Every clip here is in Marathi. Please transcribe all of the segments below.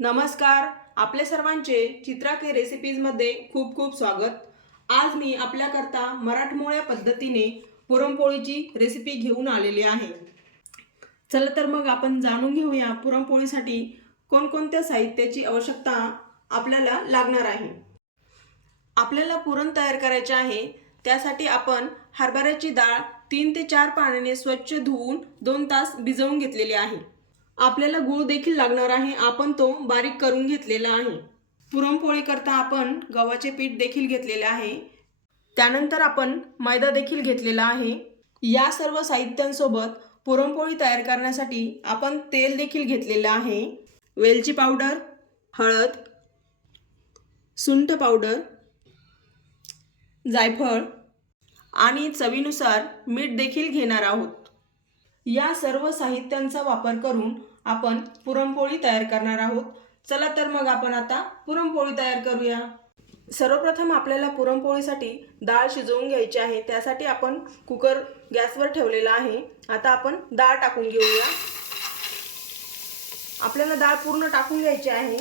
नमस्कार आपल्या सर्वांचे चित्रा के रेसिपीजमध्ये खूप खूप स्वागत. आज मी आपल्याकरता मराठमोळ्या पद्धतीने पुरणपोळीची रेसिपी घेऊन आलेली आहे. चला तर मग आपण जाणून घेऊया पुरणपोळीसाठी कोणकोणत्या साहित्याची आवश्यकता आपल्याला लागणार आहे. आपल्याला पुरण तयार करायचे आहे त्यासाठी आपण हरभऱ्याची डाळ तीन ते चार पाण्याने स्वच्छ धुवून दोन तास भिजवून घेतलेली आहे. आपल्याला गूळ देखील लागणार आहे. आपण तो बारीक करून घेतलेला आहे. पुरणपोळीकरता आपण गव्हाचे पीठ देखील घेतलेले आहे. त्यानंतर आपण मैदा देखील घेतलेला आहे. या सर्व साहित्यांसोबत पुरणपोळी तयार करण्यासाठी आपण तेल देखील घेतलेलं आहे. वेलची पावडर हळद सुंठ पावडर जायफळ आणि चवीनुसार मीठ देखील घेणार आहोत. या सर्व साहित्यांचा वापर करून आपण पुरणपोळी तयार करणार आहोत. चला तर मग आपण आता पुरणपोळी तयार करूया. सर्वप्रथम आपल्याला पुरणपोळीसाठी डाळ शिजवून घ्यायची आहे. त्यासाठी आपण कुकर गॅसवर ठेवलेला आहे. आता आपण डाळ टाकून घेऊया. आपल्याला डाळ पूर्ण टाकून घ्यायची आहे.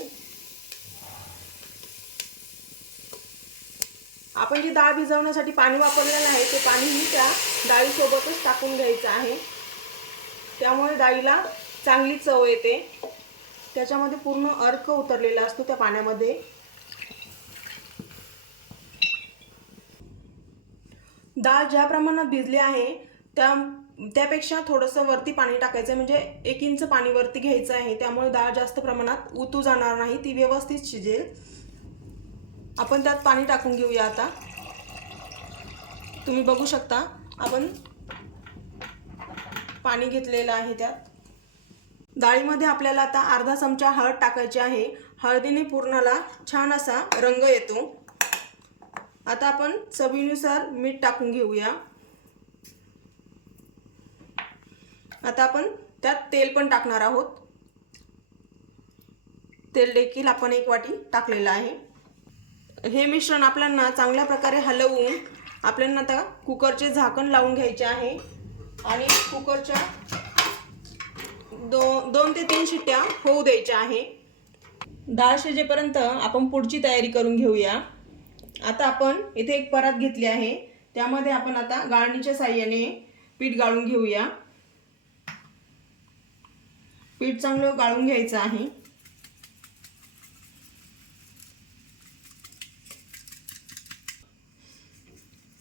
आपण जी डाळ भिजवण्यासाठी पाणी वापरलेलं आहे ते पाणीही त्या डाळीसोबतच टाकून घ्यायचं आहे. त्यामुळे डाळीला चांगली चव येते. त्याच्यामध्ये पूर्ण अर्क उतरलेला असतो त्या पाण्यामध्ये. डाळ ज्या प्रमाणात भिजली आहे त्या त्यापेक्षा थोडंसं वरती पाणी टाकायचं म्हणजे एक इंच पाणी वरती घ्यायचं आहे. त्यामुळे डाळ जास्त प्रमाणात उतू जाणार नाही. ती व्यवस्थित शिजेल. आपण त्यात पाणी टाकून घेऊया आता. तुम्ही बघू शकता आपण पाणी घेतलेलं आहे त्यात. डाळीमध्ये आपल्याला आता अर्धा चमचा हळद टाकायची आहे. हळदीने पूर्णाला छान असा रंग येतो. आता आपण चवीनुसार मीठ टाकून घेऊया. आता आपण त्यात तेल पण टाकणार आहोत. तेल देखील आपण एक वाटी टाकलेलं आहे. हे मिश्रण आपल्याला चांगल्या प्रकारे हलवून आपल्याला आता कुकरचे झाकण लावून घ्यायचे आहे. आणि कुकरच्या दो दोन ते तीन शिट्ट्या होऊ द्यायच्या आहे. डाळ शिजेपर्यंत आपण पुढची तयारी करून घेऊया. आता आपण इथे एक परात घेतली आहे. त्यामध्ये आपण आता गाळणीच्या साह्याने पीठ गाळून घेऊया. पीठ चांगलं गाळून घ्यायचं आहे.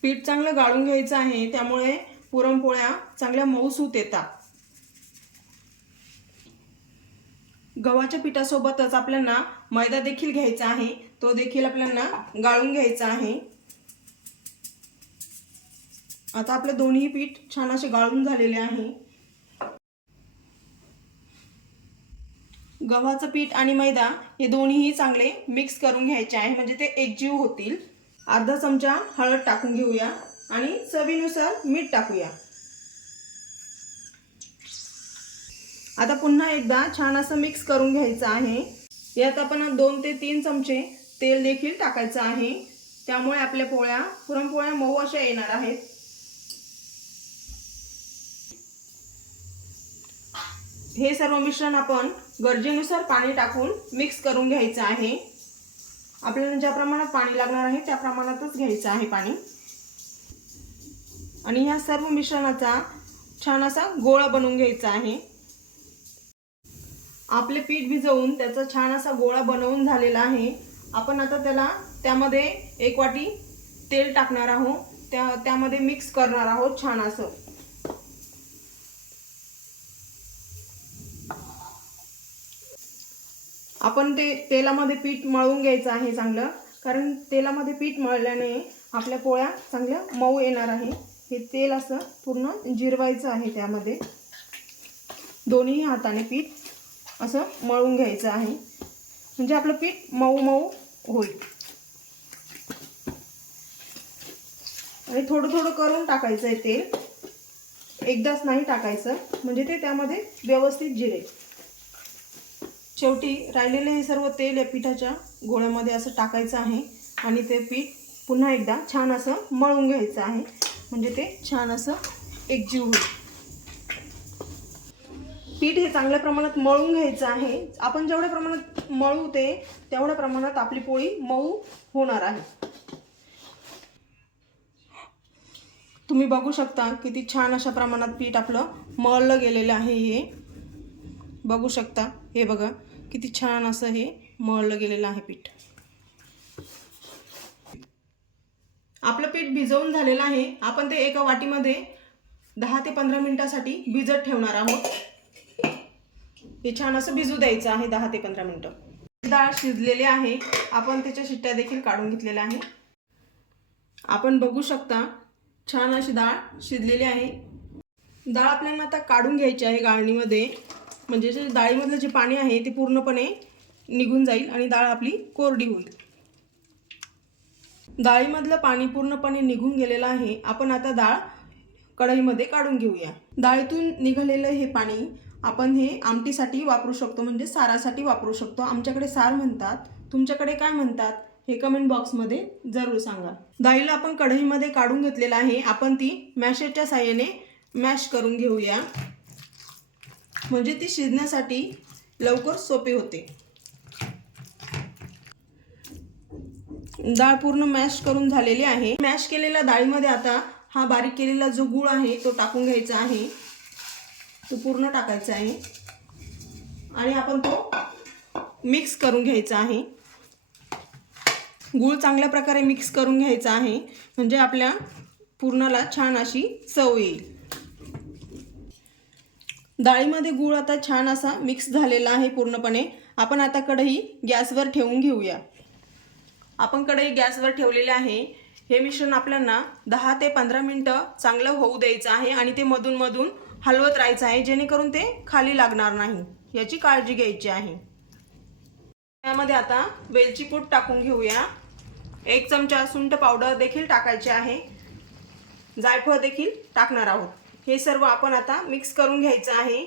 पीठ चांगलं गाळून घ्यायचं आहे. त्यामुळे पुरणपोळ्या चांगल्या मऊसूत येतात. गव्हाच्या पिठासोबतच आपल्याला मैदा देखील घ्यायचा आहे. तो देखील आपल्याला गाळून घ्यायचा आहे. आता आपलं दोन्ही पीठ छान असे गाळून झालेले आहे. गव्हाचं पीठ आणि मैदा हे दोन्हीही चांगले मिक्स करून घ्यायचे आहे. म्हणजे ते एकजीव होतील. अर्धा चमचा हळद टाकून घेऊया आणि चवीनुसार मीठ टाकूया. आता पुन्हा एकदा छान असं मिक्स करून घ्यायचं आहे. यात आपण दोन ते तीन चमचे तेल देखील टाकायचं आहे. त्यामुळे आपल्या पोळ्या पुरणपोळ्या मऊ अशा येणार आहेत. हे सर्व मिश्रण आपण गरजेनुसार पाणी टाकून मिक्स करून घ्यायचं आहे. आपल्याला ज्या प्रमाणात पाणी लागणार आहे त्या प्रमाणातच घ्यायचं आहे पाणी. आणि ह्या सर्व मिश्रणाचा छान असा गोळा बनवून घ्यायचा आहे. आपले पीठ भिजवून त्याचा छान असा गोळा बनवून झालेला आहे. आपण आता त्याला त्यामध्ये एक वाटी तेल टाकणार आहोत. त्या त्यामध्ये मिक्स करणार आहोत छान असं. आपण ते तेलामध्ये पीठ मळून घ्यायचं आहे चांगलं. कारण तेलामध्ये पीठ मळल्याने आपल्या पोळ्या चांगल्या मऊ येणार आहे. हे तेल असं पूर्ण जिरवायचं आहे त्यामध्ये. दोन्ही हाताने पीठ असं मळून घ्यायचं आहे. म्हणजे आपलं पीठ मऊ मऊ होईल. आणि थोडं थोडं करून टाकायचं आहे तेल. एकदाच नाही टाकायचं. म्हणजे ते त्यामध्ये व्यवस्थित जिरेल शेवटी राहिलेले हे सर्व तेल या पिठाच्या गोळ्यामध्ये असं टाकायचं आहे. आणि ते पीठ पुन्हा एकदा छान असं मळून घ्यायचं आहे. म्हणजे ते छान असं एकजीव होईल. पीठ हे चांगल्या प्रमाणात मळून घ्यायचं आहे. आपण जेवढ्या प्रमाणात मळू ते तेवढ्या प्रमाणात आपली पोळी मऊ होणार आहे. तुम्ही बघू शकता किती छान अशा प्रमाणात पीठ आपलं मळलं गेलेलं आहे हे. बघू शकता. हे बघा किती छान असं हे मळलं गेलेलं आहे पीठ. आपलं पीठ भिजवून झालेलं आहे. आपण ते एका वाटीमध्ये दहा ते पंधरा मिनिटासाठी भिजत ठेवणार आहोत. हे छान असं भिजू द्यायचं आहे दहा ते पंधरा मिनटं. डाळ शिजलेली आहे. आपण त्याच्या शिट्ट्या देखील काढून घेतलेल्या आहे आपण बघू शकता छान अशी डाळ शिजलेली आहे. डाळ आपल्याला आता काढून घ्यायची आहे गाळणीमध्ये. म्हणजे जे डाळीमधलं जे पाणी आहे ते पूर्णपणे निघून जाईल आणि डाळ आपली कोरडी होईल. डाळीमधलं पाणी पूर्णपणे निघून गेलेलं आहे. आपण आता डाळ कढईमध्ये काढून घेऊया. डाळीतून निघालेलं हे पाणी आपण हे आमटीसाठी वापरू शकतो म्हणजे सारासाठी वापरू शकतो. आमच्याकडे सार म्हणतात. तुमच्याकडे काय म्हणतात? हे कमेंट बॉक्समध्ये जरूर सांगा. डाळीला आपण कढईमध्ये काढून घेतलेलं आहे. आपण ती मॅशरच्या साह्याने मॅश करून घेऊया. म्हणजे ती शिजण्यासाठी लवकर सोपी होते. डाळ पूर्ण मॅश करून झालेली आहे. मॅश केलेल्या डाळीमध्ये आता हा बारीक केलेला जो गूळ आहे तो टाकून घ्यायचा आहे. तो पूर्ण टाकायचा आहे. आणि आपण तो मिक्स करून घ्यायचा आहे. गूळ चांगल्या प्रकारे मिक्स करून घ्यायचा आहे. म्हणजे आपल्या पूर्णाला छान अशी चव येईल. डाळीमध्ये गूळ आता छान असा मिक्स झालेला आहे पूर्णपणे. आपण आता कढई गॅसवर ठेवून घेऊया. आपण कढई गॅसवर ठेवलेले आहे. हे मिश्रण आपल्याला दहा ते पंधरा मिनटं चांगलं होऊ द्यायचं आहे आणि ते मधून मधून हलवत राहायचं आहे जेणेकरून ते खाली लागणार नाही. याची काळजी घ्यायची आहे. यामध्ये आता वेलची पूड टाकून घेऊया. एक चमचा सुंठ पावडर देखील टाकायचे आहे. जायफळ देखील टाकणार आहोत. हे सर्व आपण आता मिक्स करून घ्यायचं आहे.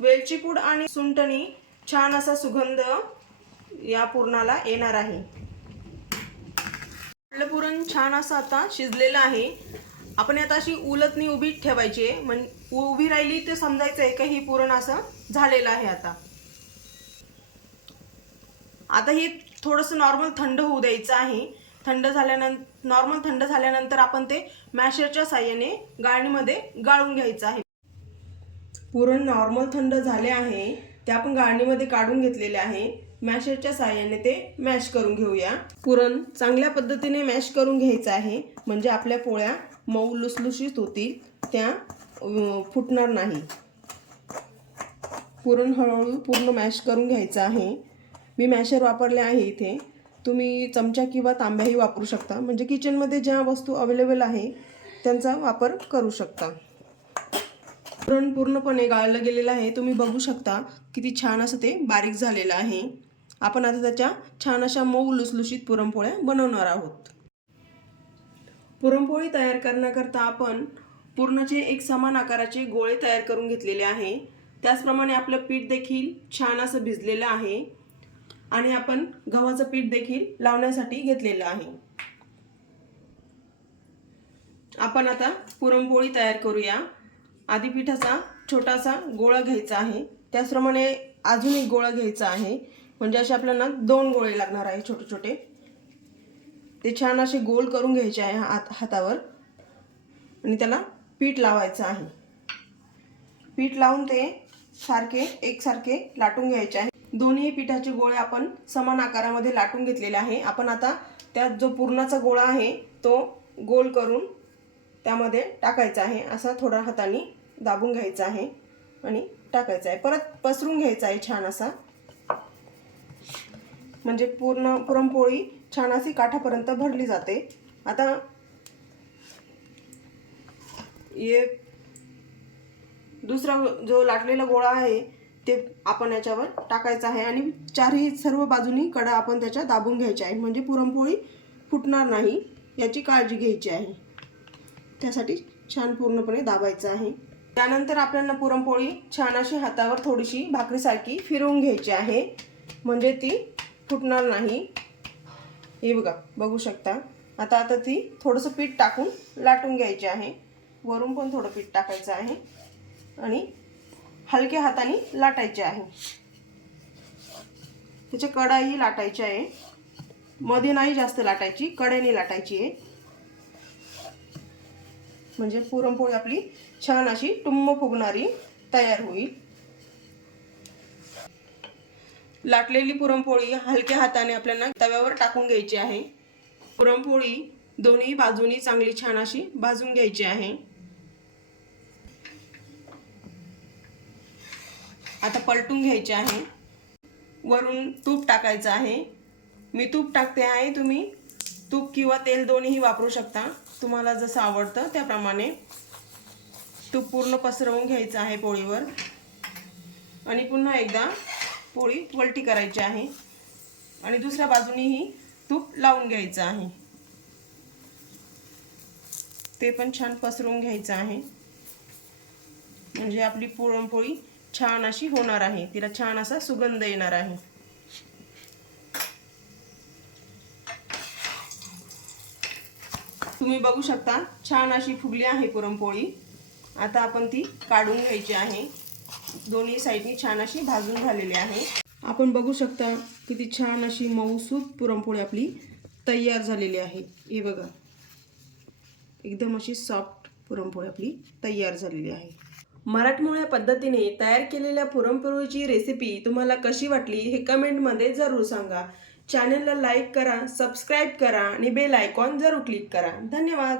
वेलची पूड आणि सुंठनी छान असा सुगंध या पुरणाला येणार आहे. आपलं पुरण छान असं आता शिजलेलं आहे. आपण आता अशी उलतनी उभी ठेवायची आहे. म्हण उभी राहिली तर समजायचं आहे का ही पुरण असं झालेलं आहे आता. आता हे थोडंसं नॉर्मल थंड होऊ द्यायचं आहे. थंड झाल्यानंतर नॉर्मल थंड झाल्यानंतर आपण ते मॅशरच्या साह्याने गाळणीमध्ये गाळून घ्यायचं आहे. पुरण नॉर्मल थंड झाले आहे. ते आपण गाळणीमध्ये काढून घेतलेले आहे. मॅशरच्या साह्याने ते मॅश करून घेऊया. पुरण चांगल्या पद्धतीने मॅश करून घ्यायचं आहे. म्हणजे आपल्या पोळ्या मऊ लुसलुशीत होतील. त्या फुटणार नाही. पुरण हळूहळू पूर्ण मॅश करून घ्यायचं आहे. मी मॅशर वापरले आहे इथे. तुम्ही चमचा किंवा तांब्याही वापरू शकता. म्हणजे किचनमध्ये ज्या वस्तू अवेलेबल आहे त्यांचा वापर करू शकता. पुरण पूर्णपणे गाळलं गेलेलं आहे. तुम्ही बघू शकता किती छान असं ते बारीक झालेलं आहे. आपण आता त्याच्या छान अशा मऊ लुसलुशीत पुरणपोळ्या बनवणार आहोत. पुरणपोळी तयार करण्याकरता आपण पूर्णचे एक समान आकाराचे गोळे तयार करून घेतलेले आहे. त्याचप्रमाणे आपलं पीठ देखील छान असं भिजलेलं आहे आणि आपण गव्हाचं पीठ देखील लावण्यासाठी घेतलेलं आहे. आपण आता पुरणपोळी तयार करूया. आधी पिठाचा छोटासा गोळा घ्यायचा आहे. त्याचप्रमाणे अजून एक गोळा घ्यायचा आहे. म्हणजे असे आपल्याला दोन गोळे लागणार आहे छोटे छोटे. ते छान असे गोल करून घ्यायचे आहे हात हातावर. आणि त्याला पीठ लावायचं आहे. पीठ लावून ते सारखे एकसारखे लाटून घ्यायचे आहे. दोन्ही पिठाचे गोळे आपण समान आकारामध्ये लाटून घेतलेले आहे. आपण आता त्यात जो पुरणाचा गोळा आहे तो गोल करून त्यामध्ये टाकायचा आहे. असा थोडा हाताने दाबून घ्यायचा आहे आणि टाकायचा आहे. परत पसरून घ्यायचा आहे छान असा. म्हणजे पूर्ण पुरणपोळी छान अशी काठापर्यंत भरली जाते. आता एक दुसरा जो लाटलेला गोळा आहे ते आपण याच्यावर टाकायचा आहे आणि चारही सर्व बाजूनी कडा आपण त्याच्या दाबून घ्यायच्या आहे. म्हणजे पुरणपोळी फुटणार नाही याची काळजी घ्यायची आहे. त्यासाठी छान पूर्णपणे दाबायचं आहे. त्यानंतर आपल्याला पुरणपोळी छान अशी हातावर थोडीशी भाकरीसारखी फिरवून घ्यायची आहे. म्हणजे ती फुटणार नाही. हे बघा बघू शकता. आता आता ती थोडंसं पीठ टाकून लाटून घ्यायची आहे. वरून पण थोडं पीठ टाकायचं आहे. आणि हलक्या हाताने लाटायचे आहे. त्याच्या कडाही लाटायची आहे. मध्ये नाही जास्त लाटायची कड्याने लाटायची आहे. म्हणजे पुरणपोळी आपली छान अशी टुंब फुगणारी तयार होईल. लाटलेली पुरणपोळी हलक्या हाताने आपल्याला तव्यावर टाकून घ्यायची आहे. पुरणपोळी दोन्ही बाजूनी चांगली छान अशी भाजून घ्यायची आहे. आता पलटून घ्यायचे आहे. वरून तूप टाकायचं आहे. मी तूप टाकते आहे तुम्ही तूप किंवा तेल दोन्हीही वापरू शकता. तुम्हाला जसं आवडतं त्याप्रमाणे तूप पूर्ण पसरवून घ्यायचं आहे पोळीवर. आणि पुन्हा एकदा पोळी वलटी करायची आहे. आणि दुसऱ्या बाजूनेही तूप लावून घ्यायचं आहे. ते पण छान पसरवून घ्यायचं आहे. म्हणजे आपली पुरणपोळी छान अशी होणार आहे. तिला छान असा सुगंध येणार आहे. तुम्ही बघू शकता छान अशी फुगली आहे पुरणपोळी आता आपण ती काढून घ्यायची आहे. दोन्ही साईडनी छान अशी भाजून झालेली आहे. आपण बघू शकता किती छान अशी मऊसूत पुरणपोळी आपली तयार झालेली आहे. हे बघा. एकदम अशी सॉफ्ट पुरणपोळी आपली तयार झालेली आहे. मराठमोळ्या पद्धतीने तयार केलेल्या पुरणपोळीची रेसिपी तुम्हाला कशी वाटली हे कमेंटमध्ये जरूर सांगा. चॅनलला लाईक करा सबस्क्राईब करा आणि बेल आयकॉन जरूर क्लिक करा. धन्यवाद.